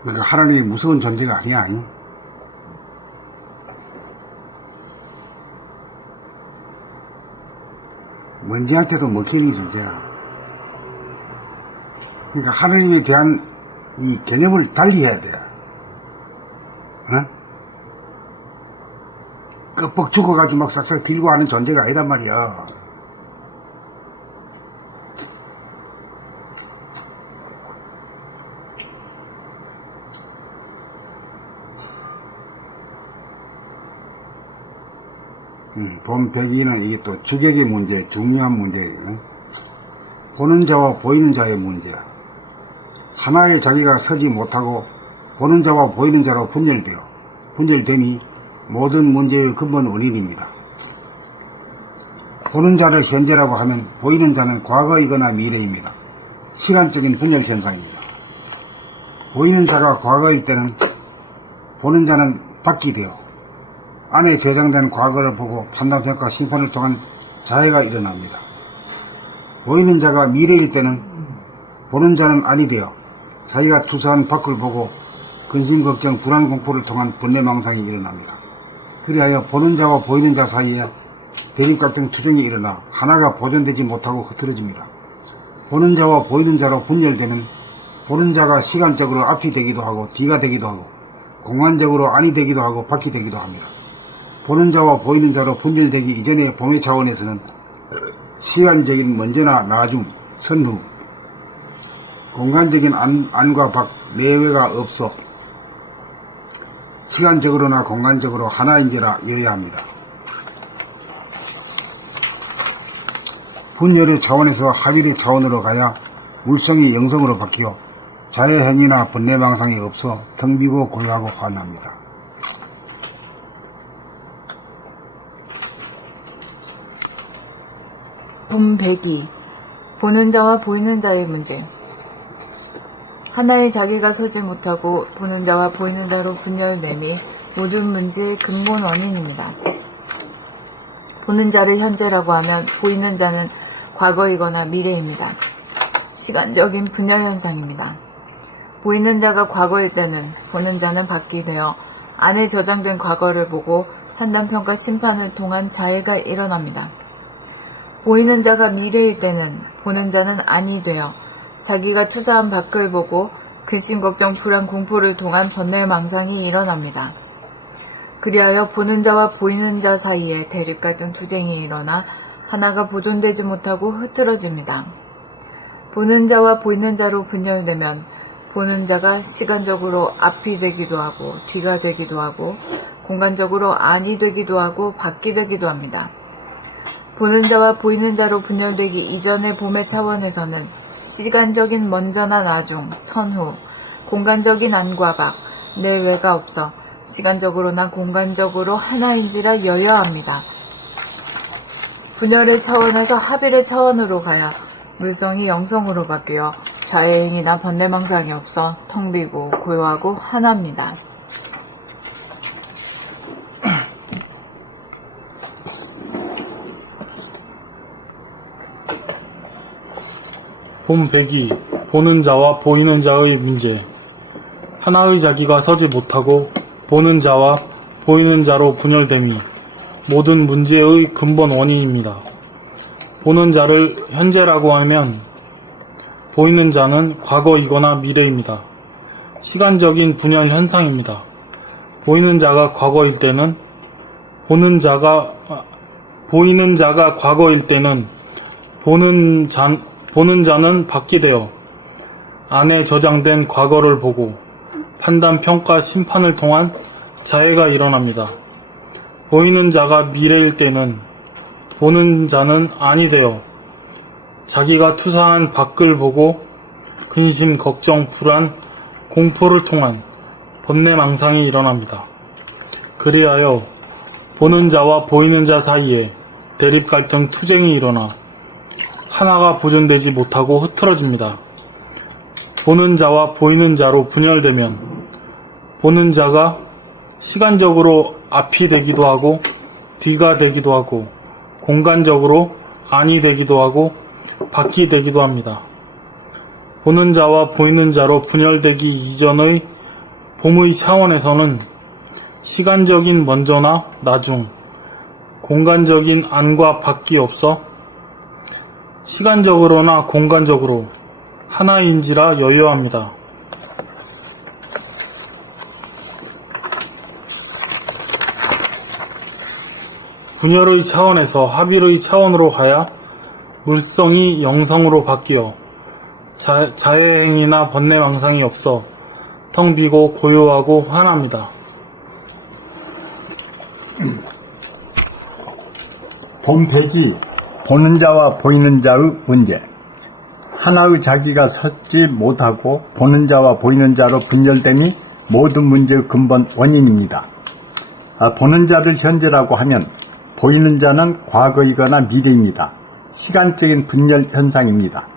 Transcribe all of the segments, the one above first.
그러니까 하나님이 무서운 존재가 아니야. 먼지한테도 먹히는 존재야. 그러니까 하나님에 대한 이 개념을 달리 해야 돼. 끄뻑 죽어가지고 막 싹싹 빌고 하는 존재가 아니란 말이야. 본 102는 이게 또 주객의 문제, 중요한 문제예요. 보는 자와 보이는 자의 문제야. 하나의 자기가 서지 못하고 보는 자와 보이는 자로 분열됨이 모든 문제의 근본 원인입니다. 보는 자를 현재라고 하면 보이는 자는 과거이거나 미래입니다. 시간적인 분열 현상입니다. 보이는 자가 과거일 때는 보는 자는 바뀌되어 안에 저장된 과거를 보고 판단, 평가, 심판을 통한 자해가 일어납니다. 보이는 자가 미래일 때는 보는 자는 아니 되어 자기가 투사한 밖을 보고 근심, 걱정, 불안, 공포를 통한 번뇌망상이 일어납니다. 그리하여 보는 자와 보이는 자 사이에 대립 갈등, 투쟁이 일어나 하나가 보존되지 못하고 흐트러집니다. 보는 자와 보이는 자로 분열되면 보는 자가 시간적으로 앞이 되기도 하고 뒤가 되기도 하고 공간적으로 안이 되기도 하고 밖이 되기도 합니다. 보는 자와 보이는 자로 분열되기 이전의 범위 차원에서는 시간적인 먼저나 나중, 선후, 공간적인 안과 밖, 내외가 없어 시간적으로나 공간적으로 하나인지라 여야 합니다. 분열의 차원에서 합일의 차원으로 가야 물성이 영성으로 바뀌어 자해행위나 번뇌망상이 없어 텅 비고 고요하고 환합니다. 본 102. 보는 자와 보이는 자의 문제. 하나의 자기가 서지 못하고 보는 자와 보이는 자로 분열됨이 모든 문제의 근본 원인입니다. 보는 자를 현재라고 하면 보이는 자는 과거이거나 미래입니다. 시간적인 분열 현상입니다. 보이는 자가 과거일 때는 보는 자는 밖이 되어 안에 저장된 과거를 보고 판단, 평가, 심판을 통한 자해가 일어납니다. 보이는 자가 미래일 때는 보는 자는 아니 되어 자기가 투사한 밖을 보고 근심, 걱정, 불안, 공포를 통한 번뇌망상이 일어납니다. 그리하여 보는 자와 보이는 자 사이에 대립, 갈등, 투쟁이 일어나 하나가 보존되지 못하고 흐트러집니다. 보는 자와 보이는 자로 분열되면 보는 자가 시간적으로 앞이 되기도 하고 뒤가 되기도 하고 공간적으로 안이 되기도 하고 밖이 되기도 합니다. 보는 자와 보이는 자로 분열되기 이전의 봄의 차원에서는 시간적인 먼저나 나중, 선후, 공간적인 안과 밖, 내외가 없어 시간적으로나 공간적으로 하나인지라 여야 합니다. 분열의 차원에서 합일의 차원으로 가야 물성이 영성으로 바뀌어 자해행위나 번뇌망상이 없어 텅 비고 고요하고 하나입니다. 본 102. 보는 자와 보이는 자의 문제. 하나의 자기가 서지 못하고 보는 자와 보이는 자로 분열됨이 모든 문제의 근본 원인입니다. 보는 자를 현재라고 하면 보이는 자는 과거이거나 미래입니다. 시간적인 분열 현상입니다. 보이는 자가 과거일 때는 보이는 자가 과거일 때는 보는 자는 밖이 되어 안에 저장된 과거를 보고 판단, 평가, 심판을 통한 자해가 일어납니다. 보이는 자가 미래일 때는 보는 자는 아니 되어 자기가 투사한 밖을 보고 근심, 걱정, 불안, 공포를 통한 번뇌망상이 일어납니다. 그리하여 보는 자와 보이는 자 사이에 대립, 갈등, 투쟁이 일어나 하나가 보존되지 못하고 흐트러집니다. 보는 자와 보이는 자로 분열되면 보는 자가 시간적으로 앞이 되기도 하고 뒤가 되기도 하고 공간적으로 안이 되기도 하고 밖이 되기도 합니다. 보는 자와 보이는 자로 분열되기 이전의 봄의 차원에서는 시간적인 먼저나 나중, 공간적인 안과 밖이 없어 시간적으로나 공간적으로 하나인지라 여유합니다. 분열의 차원에서 합일의 차원으로 가야 물성이 영성으로 바뀌어 자해행위나 번뇌망상이 없어 텅 비고 고요하고 환합니다. 봄백이 보는 자와 보이는 자의 문제. 하나의 자기가 서지 못하고 보는 자와 보이는 자로 분열됨이 모든 문제의 근본 원인입니다. 보는 자를 현재라고 하면 보이는 자는 과거이거나 미래입니다. 시간적인 분열 현상입니다.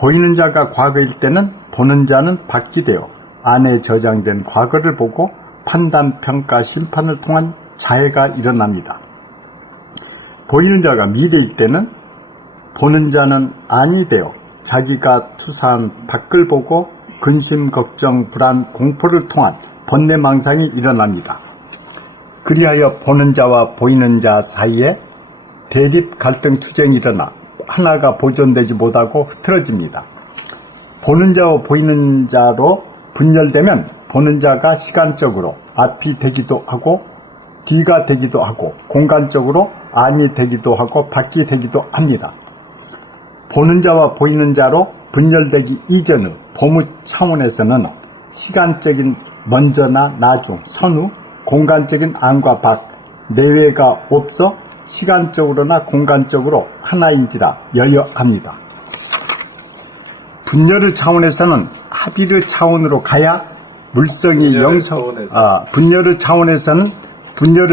보이는 자가 과거일 때는 보는 자는 박지되어 안에 저장된 과거를 보고 판단, 평가, 심판을 통한 자해가 일어납니다. 보이는 자가 미래일 때는 보는 자는 안이 되어 자기가 투사한 밖을 보고 근심, 걱정, 불안, 공포를 통한 번뇌망상이 일어납니다. 그리하여 보는 자와 보이는 자 사이에 대립, 갈등, 투쟁이 일어나 하나가 보존되지 못하고 흐트러집니다. 보는 자와 보이는 자로 분열되면 보는 자가 시간적으로 앞이 되기도 하고 뒤가 되기도 하고 공간적으로 안이 되기도 하고 밖이 되기도 합니다. 보는 자와 보이는 자로 분열되기 이전의 봄의 차원에서는 시간적인 먼저나 나중, 선후, 공간적인 안과 밖, 내외가 없어 시간적으로나 공간적으로 하나인지라 여여합니다. 분열의 차원에서는 합일의 차원으로 가야 물성이 분열의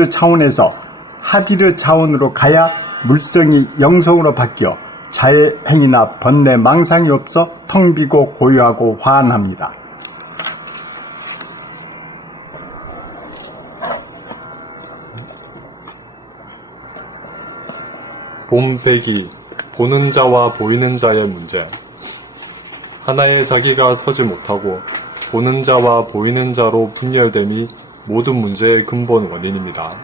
차원에서 합일의 차원으로 가야 물성이 영성으로 바뀌어 자해 행위나 번뇌 망상이 없어 텅 비고 고요하고 환합니다. 봄백이 보는 자와 보이는 자의 문제. 하나의 자기가 서지 못하고 보는 자와 보이는 자로 분열됨이 모든 문제의 근본 원인입니다.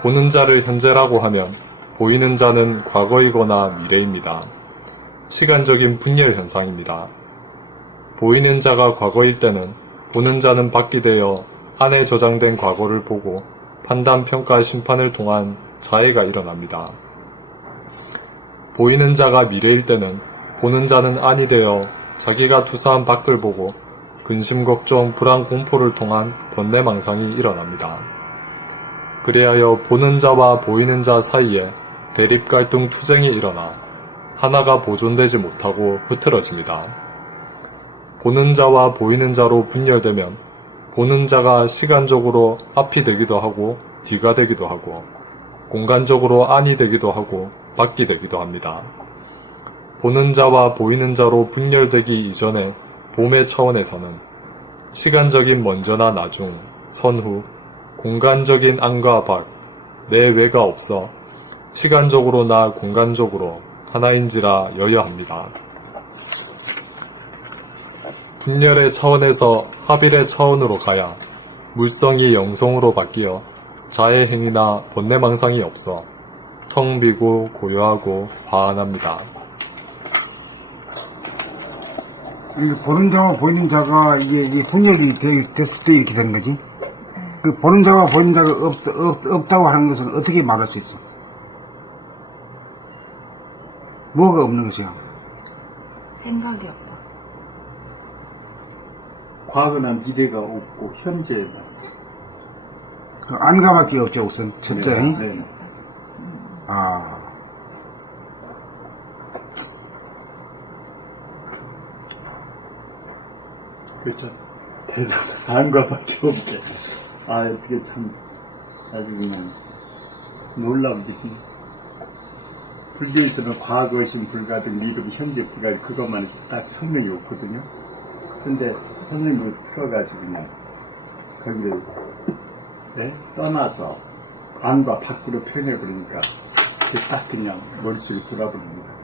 보는 자를 현재라고 하면 보이는 자는 과거이거나 미래입니다. 시간적인 분열 현상입니다. 보이는 자가 과거일 때는 보는 자는 밖이 되어 안에 저장된 과거를 보고 판단, 평가, 심판을 통한 자해가 일어납니다. 보이는 자가 미래일 때는 보는 자는 안이 되어 자기가 투사한 밖을 보고 근심, 걱정, 불안, 공포를 통한 번뇌망상이 일어납니다. 그리하여 보는 자와 보이는 자 사이에 대립, 갈등, 투쟁이 일어나 하나가 보존되지 못하고 흐트러집니다. 보는 자와 보이는 자로 분열되면 보는 자가 시간적으로 앞이 되기도 하고 뒤가 되기도 하고 공간적으로 안이 되기도 하고 밖이 되기도 합니다. 보는 자와 보이는 자로 분열되기 이전에 봄의 차원에서는 시간적인 먼저나 나중, 선후, 공간적인 안과 밖, 내외가 없어 시간적으로나 공간적으로 하나인지라 여여합니다. 분열의 차원에서 합일의 차원으로 가야 물성이 영성으로 바뀌어 자해 행위나 번뇌망상이 없어 텅 비고 고요하고 환합니다. 보는 자와 보이는 자가 이게 분열이 됐을 때 이렇게 되는 거지. 그 보는 자와 보이는 자가 없다고 하는 것은 어떻게 말할 수 있어? 뭐가 없는 것이야? 생각이 없다. 과거나 미래가 없고 현재다. 그 안가밖에 없죠, 우선 첫째. 네. 아, 그렇죠. 안과밖에 없게. 그게 참 아주 그냥 놀라운 얘기. 불교에서는 과거심 불가등, 미래가 현재 불가등, 그것만 딱 설명이 없거든요. 근데 선생님을 풀어가지고 그냥 거기를 떠나서 안과 밖으로 표현해버리니까 그게 딱 그냥 머릿속에 들어버립니다.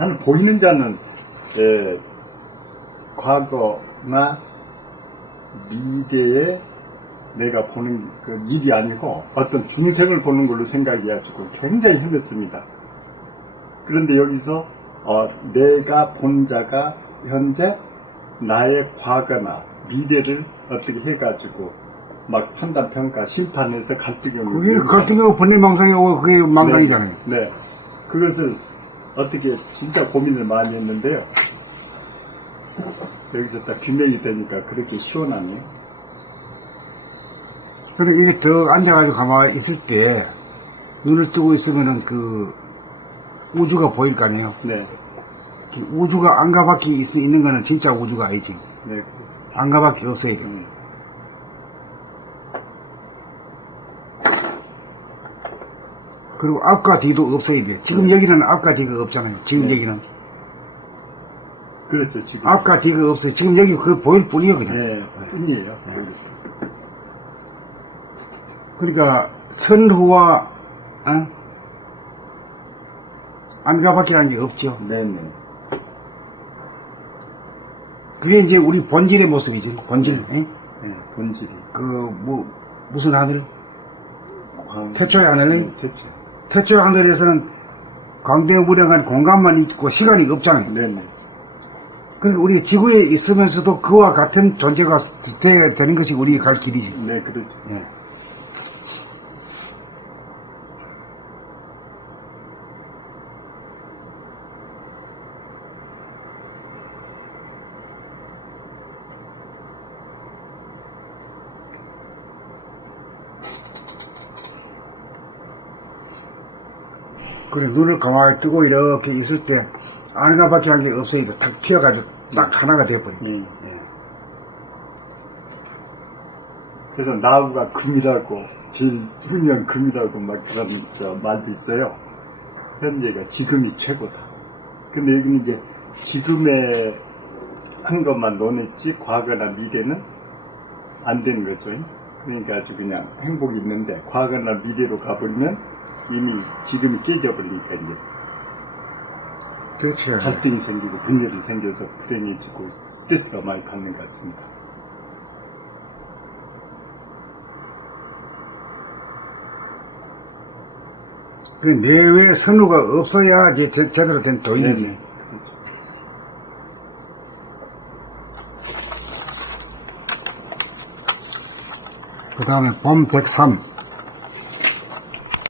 나는 보이는 자는 과거나 미래에 내가 보는 그 일이 아니고 어떤 중생을 보는 걸로 생각해가지고 굉장히 힘들습니다. 그런데 여기서 내가 본 자가 현재 나의 과거나 미래를 어떻게 해가지고 막 판단, 평가, 심판해서 갈등이 오는 그게 갈등하고 번뇌망상이 오고 그게 망상이잖아요. 네. 그것을 어떻게 진짜 고민을 많이 했는데요. 여기서 딱 규명이 되니까 그렇게 시원하네요. 근데 이게 더 앉아가지고 가만히 있을 때 눈을 뜨고 있으면은 그 우주가 보일 거 아니에요. 네. 우주가 안과 밖에 있는 거는 진짜 우주가 아니지. 네. 안과 밖에 없어야 돼. 그리고 앞과 뒤도 없어야 돼. 지금 여기는 앞과 뒤가 없잖아요. 지금 네. 여기는. 그렇죠, 지금. 앞과 뒤가 없어요. 지금 여기 그 보일 뿐이에요, 그냥. 네, 뿐이에요. 그러니까 선후와 안과 밖이라는 게 없죠. 네네. 그게 이제 우리 본질의 모습이죠. 본질. 네, 본질이. 무슨 하늘? 태초의 하늘? 네, 태초. 태초의 하늘에서는 광대무량한 공간만 있고 시간이 없잖아요. 네네. 그러니까 우리 지구에 있으면서도 그와 같은 존재가 되는 것이 우리가 갈 길이지. 네, 그렇죠. 예. 그래, 눈을 가만히 뜨고 이렇게 있을 때 안과 밖에 한 게 없어야 돼. 탁 튀어가지고 딱 하나가 돼버려. 예. 그래서 나우가 금이라고, 제일 훌륭한 금이라고 막 그런 말도 있어요. 현재가 지금이 최고다. 근데 여기는 이제 지금에 한 것만 논했지 과거나 미래는 안 되는 거죠. 그러니까 아주 그냥 행복이 있는데 과거나 미래로 가버리면 이미 지금이 깨져버리니까 이제 그렇죠. 갈등이 생기고 분열이 생겨서 불행해지고 스트레스가 많이 받는 것 같습니다. 그 내외 선우가 없어야 이제 제대로 된 도인이지. 네네. 그 다음에 봄 103.